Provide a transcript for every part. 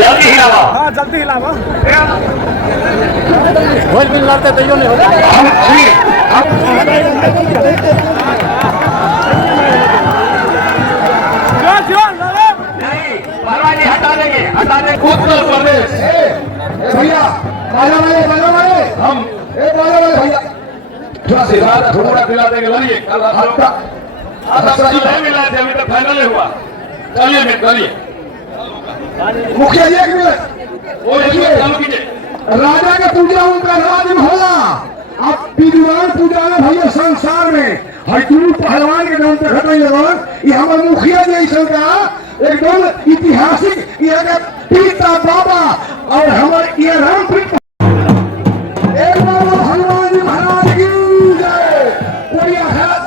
जल्दी हिलावा लड़ते तो नहीं होगा। हटा देंगे उत्तर प्रदेश भैया हम भैया थोड़ा सा थोड़ा दिला देंगे लाइए नहीं मिला थे अभी तक फाइनल हुआ। चलिए मैं चलिए मुखिया जी एक मिनट राजा के पूजा उनका राज होला। अब विद्वान पूजा में भैया संसार में हजूर पहलवान के नाम पे खत्म लगन ये हमारे मुखिया जी ऐसा का एकदम ऐतिहासिक ये पिता बाबा और हमारे ये रामप्रीत हनुमान जी महाराज की जय। कोई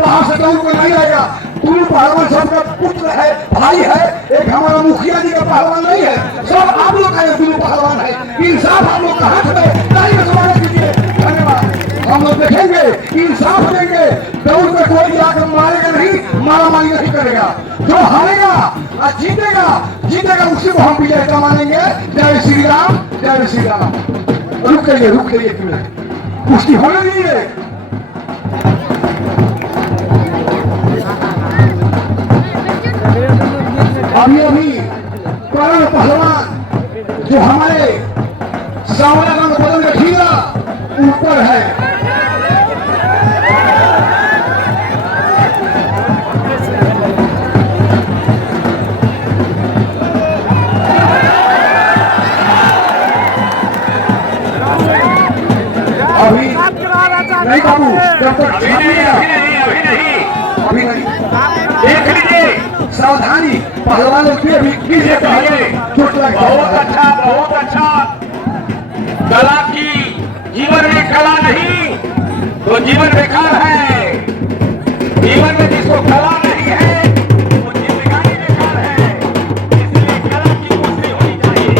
बाहर से को नहीं आएगा। तुम पहलवान सबका पुत्र है भाई है एक हमारा मुखिया जी का पहलवान नहीं है सब आप लोग का तुम पहलवान है। इंसाफ हम लोग का हाथ में ताली स्वागत कीजिए। धन्यवाद। हम लोग देखेंगे इंसाफ देंगे दौड़ में कोई जाकर मारेगा नहीं मारा मारी नहीं करेगा। जो हारेगा और जीतेगा उसी को हम विजेता मानेंगे। जय श्री राम जय श्री राम। रुक जाइए एक मिनट कुश्ती होने दीजिए। अभी करण पहलवान जो हमारे सांवला रंग बदल के खीरा ऊपर है। अभी नहीं बाबू जब तक अभी नहीं देख लीजिए सावधानी पहलवानों के भी चोट लग। बहुत अच्छा कला की जीवन में कला नहीं तो जीवन बेकार है। जीवन में जिसको कला नहीं है वो जिंदगानी बेकार है। इसलिए कला की कुश्ती होनी चाहिए।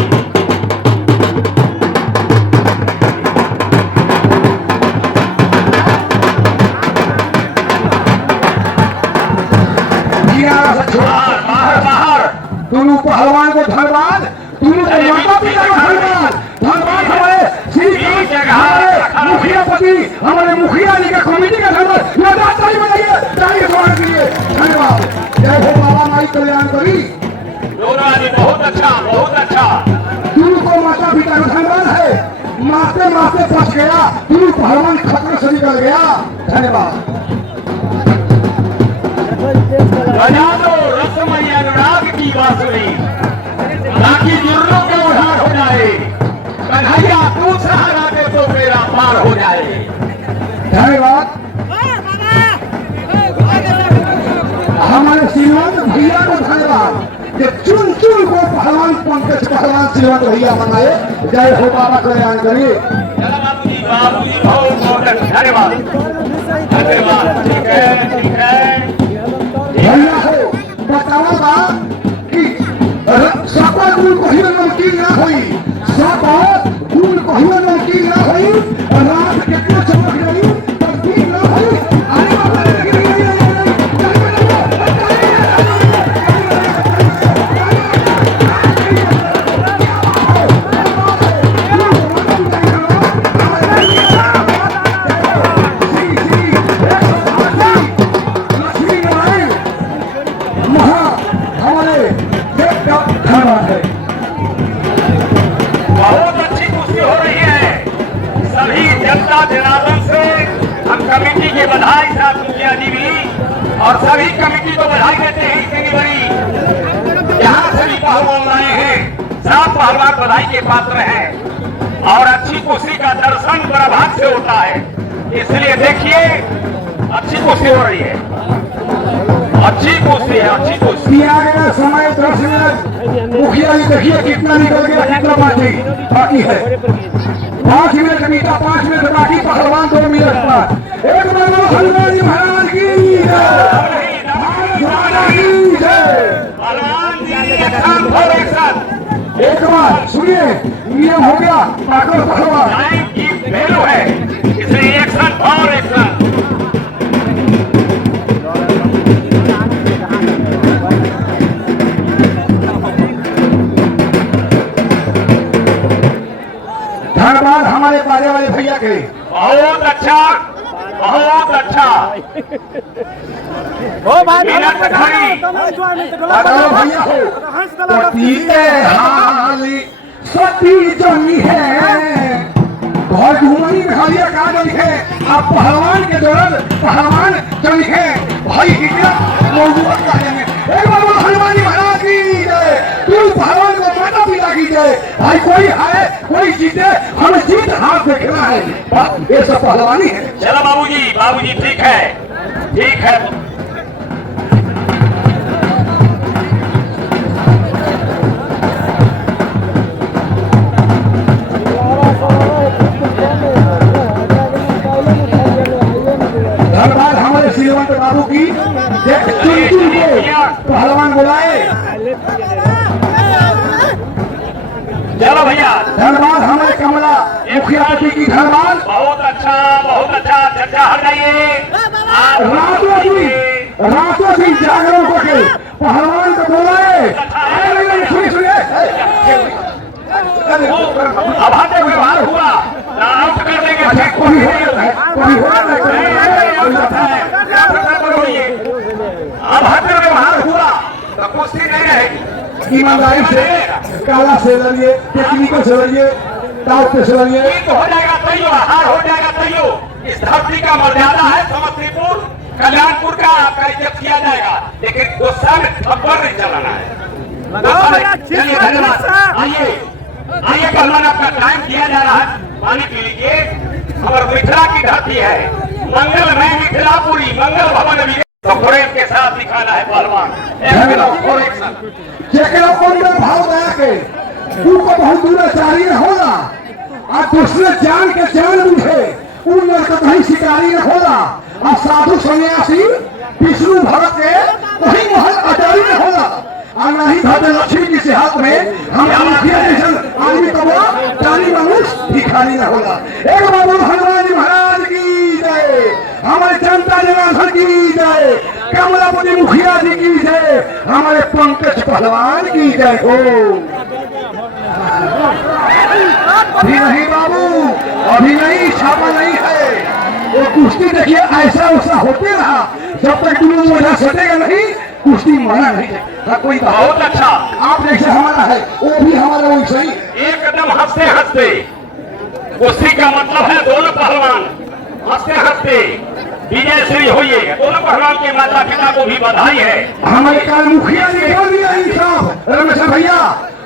दोनों पहलवान को धन्यवाद। दोनों माता पिता को धन्यवाद हमारे मुखियापति हमारे मुखिया जी का कमेटी का धन्यवाद। ताली बजाइए ताली स्वागत कीजिए। धन्यवाद। जय हो बाबा माई कल्याण करी। बहुत अच्छा दोनों को माता पिता का धन्यवाद है। माते बच गया दोनों पहलवान खतरे से निकल गया। धन्यवाद। रसमई अनुराग की बांसुरी ताकि जुर्रों के उधार हो जाए। कन्हैया तू सहारा दे तो मेरा पार हो जाए। धन्यवाद। हमारे श्रीमंत भैया को धन्यवाद कि चुन को पहलवान पंकज पहलवान श्रीमंत भैया बनाए। जय हो बाबा कल्याण करिए। धन्यवाद। ठीक है भैया हो बतावा कि सपा दूर कहियो नमकीन ना होई। सपा दूर कहियो नमकीन ना होई। रात कितना चमक रही नमकीन ना होई। आने वाला कमेटी के बधाई साहब मुखिया जी भी और सभी कमेटी को बधाई देते हैं। इतनी बड़ी यहाँ सभी पहलवान आए हैं सब पहलवान बधाई के पात्र हैं और अच्छी कुश्ती का दर्शन बड़ा भाग से होता है। इसलिए देखिए अच्छी कुश्ती हो रही है। अच्छी कुश्ती है अच्छी कुश्ती। समय 10 मिनट मुखिया जी देखिए कितना निकल गया कितना बाकी है। 5 मिनट बीता 5 मिनट बाकी पहलवान 2 मिनट बाद। एक बार हनुमान जी महाराज की एक बार सुनिए नियम हो गया पाकर पहलवान की वैल्यू है इसलिए एक्शन और एक्शन। हमारे भैया के। बहुत अच्छा, बहुत अच्छा। ओ भाई मिनट घड़ी। अगर भैया हो पति के हाली सती जमी है घर घुमनी में हरिया का जमी है। आप पहलवान के दौरान पहलवान जमी है भाई हिजरत मौजूद का है। एक बार बोलो हनुमान जी महाराज की जय। तू पहलवान को माता पिता की जय। भाई कोई है कोई जीते हमें जीत हाथ देखना है। ये सब पहलवानी है। चलो बाबूजी, बाबूजी ठीक है, ठीक है। धन्यवाद हमारे श्रीमंत बाबू की चुन को पहलवान बुलाए। चलो भैया, धन्यवाद हमारे कमला मुखिया जी की। धन्यवाद बहुत अच्छा, बहुत अच्छा। चर्चा हट जाइए। रातों दिन जागरण करके पहलवान को बुलाए। सुनिए सुनिए अब हाथे व्यवहार हुआ, आउट कर देंगे। कभी हो जाता है कभी हो जाता है। अब हाथे व्यवहार हुआ तो कुश्ती नहीं रहेगी। ईमानदारी से काला से लड़िए टेक्निकल से लड़िए दाव पे से लड़िए। तो हो जाएगा तैयो, हार हो जाएगा तैयो। इस धरती का मर्यादा है समस्तीपुर कल्याणपुर का, आपका इज्जत किया जाएगा, लेकिन गुस्सा में थप्पड़ नहीं चलाना है। चलिए धन्यवाद। आइए आइए पहलवान, आपका टाइम किया जा रहा है, पानी पी लीजिए। हमारे मिथिला की धरती है, मंगल में मिथिलापुरी मंगल भवन भी तो प्रेम के साथ दिखाना है पहलवान। जेकरा अंदर भाव दया के तू को बहुत दूराचारी न होला और दूसरे जान के जान बुझे उ नरकतही शिकारी न होला और साधु सन्यासी विष्णु भगत के वही महल अटारी न होला और नहीं भद्र लक्ष्मी जी के हाथ में हम मुखिया जैसन आदमी को जानी मनुष्य भिखारी न होला। एक बार बोलो हनुमान जी महाराज की जय। हमारे जनता जनार्दन की जय। कमलापति मुखिया जी की जय। हमारे पंकज पहलवान की जय हो। अभी नहीं बाबू, अभी नहीं, छापा नहीं है। वो कुश्ती देखिए ऐसा वैसा होते रहा जब तक तुम मुझे सटेगा नहीं कुश्ती मरा नहीं। हाँ कोई बहुत अच्छा। आप जैसे हमारा है वो भी हमारा वैसा ही एकदम हंसते हंसते। कुश्ती का मतलब है दोनों पहलवान हंसते हंसते विजय श्री होइए। दोनों पहलवान के माता पिता को भी बधाई है। हमारे काल मुखिया ने क्या दिया इंसाफ रमेश भैया।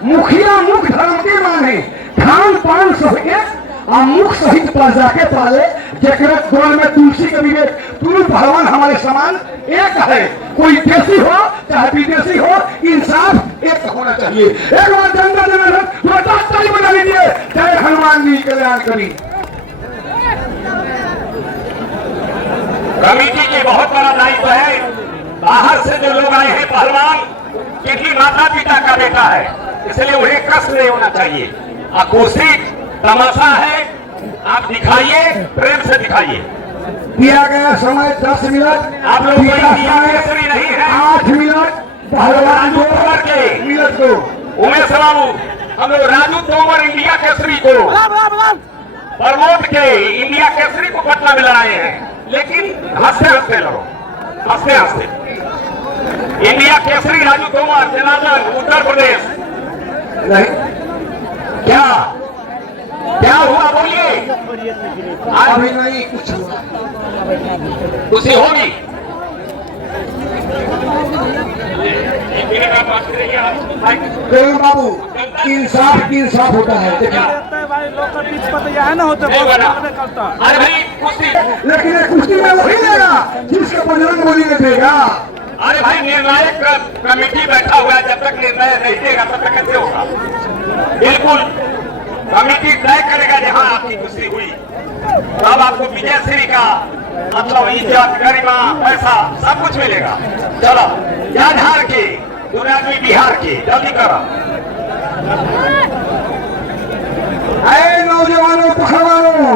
मुखिया मुख धर्म के माने खान पान सब एक और मुख सहित प्रजा के पाले जकरा गोल में तुलसी के विवेक। दोनों पहलवान हमारे समान एक है। कोई देशी हो चाहे विदेशी हो इंसाफ एक होना चाहिए। एक बार जनता जनार्दन ताली बजा लीजिए। जय हनुमान जी कल्याण करी। कमेटी की बहुत बड़ा दायित्व है। बाहर से जो लोग आए हैं पहलवान किसी माता पिता का बेटा है, इसलिए उन्हें कष्ट नहीं होना चाहिए। कुश्ती तमाशा है, आप दिखाइए, प्रेम से दिखाइए। दिया गया समय 10 मिनट। आप लोग कोई केसरी नहीं है। 8 मिनट पहलवान तोमर के मिनट को उमेश बाबू, हम लोग राजू तोमर इंडिया केसरी को प्रमोद के इंडिया केसरी को पटना में लड़ाए हैं, लेकिन हंसते हंसते लड़ो, हंसते हंसते। इंडिया केसरी राजू तोमर जनार्दन उत्तर प्रदेश। नहीं क्या क्या हुआ बोलिए। अभी नहीं कुछ हुआ। खुशी होगी। केवल बाबू इंसाफ होता है। देखिए भाई लोग का बीच पता यह है ना होता नहीं बना। करता। अरे भाई कुश्ती, लेकिन ये कुश्ती में वही लेगा जिसके बजरंग बली में देगा। अरे भाई निर्णायक कमेटी बैठा हुआ है, जब तक निर्णय नहीं देगा तब तक कैसे होगा। बिल्कुल कमेटी तय करेगा जहां आपकी कुश्ती हुई, तब आपको विजय श्री का मतलब इज्जत गरिमा पैसा सब कुछ मिलेगा। चलो या झार के दुनिया में बिहार के जल्दी करो। ऐ नौजवानों पहलवानों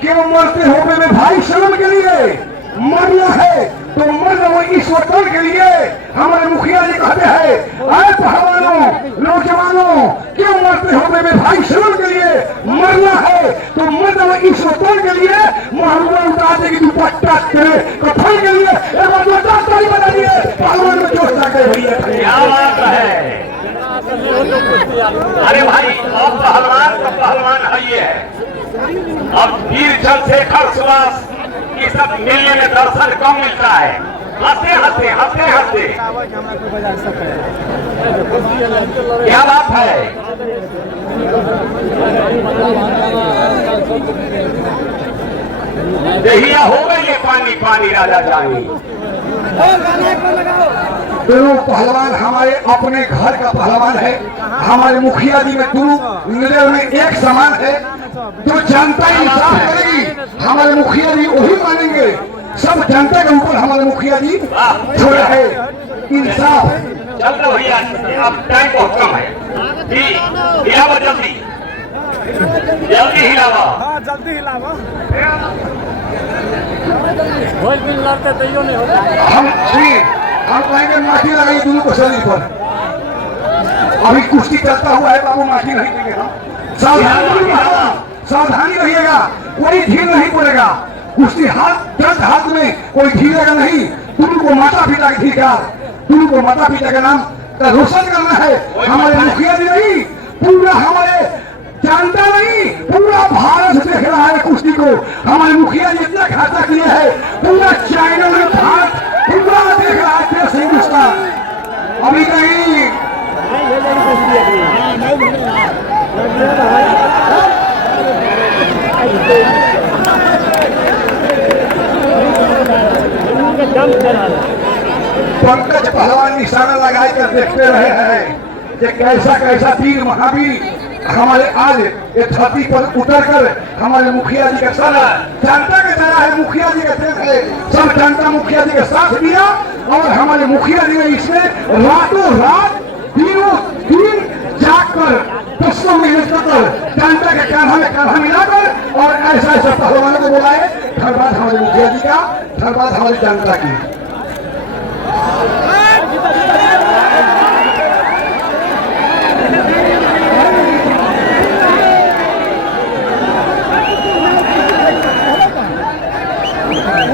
क्यों मरते हो मेरे भाई शर्म के लिए मरना है। तो मर्द वो इस वतन के लिए हमारे मुखिया जी कहते हैं, अरे पहलवानों, नौजवानों, क्यों मरते हो मेरे भाई शरण के लिए? मरना है तो मर्द वो इस वतन के लिए मोहम्मद उतारने की दुपट्टा तेरे कफन के लिए एक बार जोरदार ताली बजा दिए पहलवान में जोश जाके भैया। क्या बात है? अरे भाई अब पहलवान तो पहलवान है ये है। अब वीर चंद्रशेखर सुभाष की सब मेले में दर्शन कम मिलता है। हंसते हंसते हंसते हंसते क्या बात है? दहिया हो गई ये पानी पानी राजा जानी। दोनों पहलवान हमारे अपने घर का पहलवान है। हमारे मुखिया जी में दोनों नजर में एक समान है। जो जनता इंसाफ करेगी हमारे मुखिया जी वही मानेंगे। सब जनता के ऊपर हमारे मुखिया जी छोड़ा है इंसाफ। चल रहा भैया, अब टाइम बहुत कम है। हिलावा जल्दी जल्दी हिलावा। हाँ जल्दी हिलावा। लड़ते तो नहीं होगा। हम कहेंगे माटी लगाइए दोनों को शरीर पर। अभी कुश्ती चलता हुआ है बाबू, माटी नहीं देंगे हम। सावधानी रहिएगा, कोई ढील नहीं पड़ेगा। कुश्ती हाथ में कोई ढीलेगा नहीं। दोनों को माता पिता के धिकार, दोनों को माता पिता का नाम रोशन करना है। हमारे मुखिया जी नहीं, पूरा हमारे जानता नहीं, पूरा भारत देख रहा है कुश्ती को। हमारे मुखिया जी इतना घाटा किए हैं, पूरा चाइना में भारत पूरा देख रहा है देश हिंदुस्तान। अभी नहीं पंकज पहलवान निशाना लगा कर देखते रहे हैं कि कैसा कैसा वीर महावीर हमारे आज ये धरती पर उतर कर हमारे मुखिया जी का सारा जनता के दया है, मुखिया जी का देन है। सब जनता मुखिया जी का साथ दिया और हमारे मुखिया जी ने इसमें रातों रात दिनों दिन जाकर दसों मेहनत कर जनता के कान्हा में कान्हा मिलाकर और ऐसा ऐसा पहलवानों को बुलाए। धन्यवाद हमारे मुखिया जी का, धन्यवाद हमारी जनता की।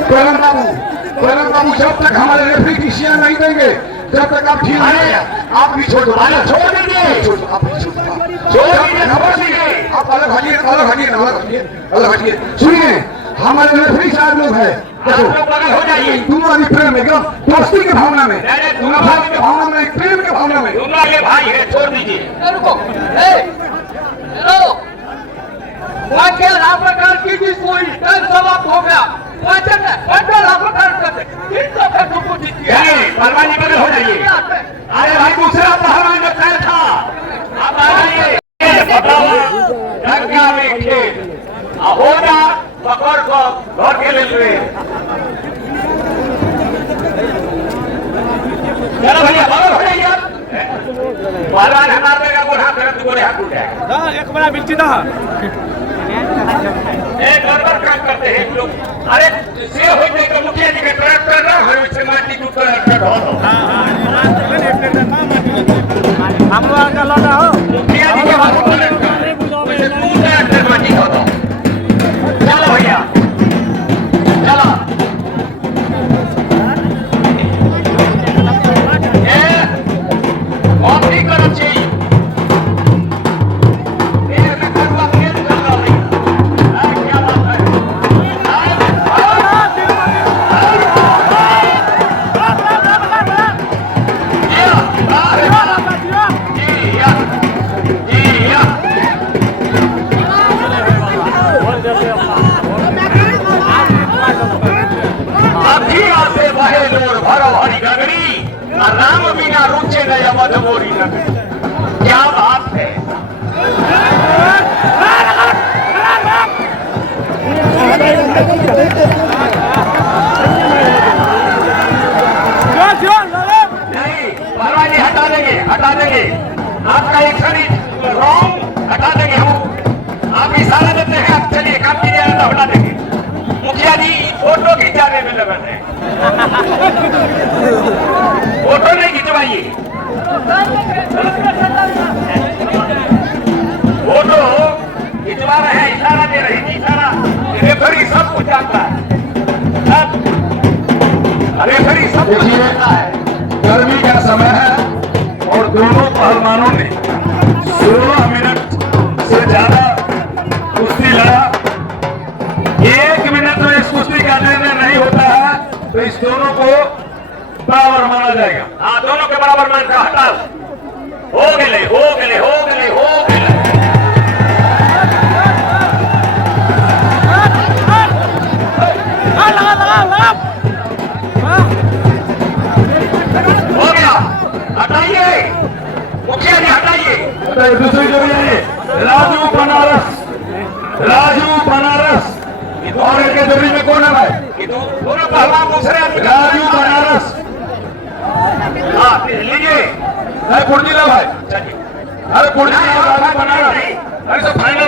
कोयरम बाबू जब तक हमारे रेफरी डिसीजन नहीं देंगे जब तक आप ठीक है आप भी छोड़ दो। छोड़ दीजिए, आप अलग हटिए, अलग हटिए, अलग हटिए, अलग हटिए। सुनिए हमारे रेफरी साहब लोग है, हो जाइए। दोनों आदमी प्रेम में एकदम दोस्ती के भावना में, भावना के भावना में, प्रेम के भावना में। दोनों आगे भाई है, छोड़ दीजिए। समाप्त हो गया। पहलवान जी बगल हो जाइए। अरे भाई दूसरा पहलवान जो तय था आप आ जाइए। गंगा में खेल होगा पकड़ को घर के ले लो। चलो भैया बगल हो जाइए। पहलवान है मार देगा, गोर हाथ देगा तो गोरे हाथ टूट जाएगा। एक बड़ा मिर्ची दा एक गड़बड़ काम करते हैं लोग। अरे से हो गए तो मुखिया जी के ट्रैक्टर ना हो से माटी टूट कर ढो दो। हम लोग का लौटा हो मुखिया जी के हाथ में से टूट ट्रैक्टर माटी ढो दो। चलो भैया चलो। ये माफी करो चाहिए। राम बिना रुचे नया मधुबोरी नगरी। क्या बात है? नहीं पहलवान जी हटा देंगे, हटा देंगे। आपका एक रॉन्ग हटा देंगे हम। आप इशारा देते हैं, आप चलिए काम कीजिए तो हटा देंगे। मुखिया जी फोटो खिंचाने में लगे हैं। वो तो खिंचवा रहे हैं, इशारा दे रही थी, इशारा। रेफरी सब कुछ जानता है, सब रेफरी सब कुछ देखिए, जानता है। गर्मी का समय है और दोनों पहलवानों ने 16 मिनट से ज्यादा कुश्ती लड़ा। 1 मिनट में इस कुश्ती का निर्णय नहीं होता है तो इस दोनों को बराबर माना जाएगा। हाँ, दोनों के बराबर मान का हटाओ। हो गए, हो गए, हो गए, हो गए। हो गया, हटाइए मुखिया जी, हटाइए। तो दूसरी जोड़ी है राजू बनारस, राजू बनारस। और इनके जोड़ी में कौन है भाई? ये दोनों पहलवान दूसरे आदमी का- राजू बनारस। हाँ, लीजिए। अरे कुर्जी ला भाई, चलिए। अरे कुर्जी ला, राजू बनारस। अरे सब फाइनल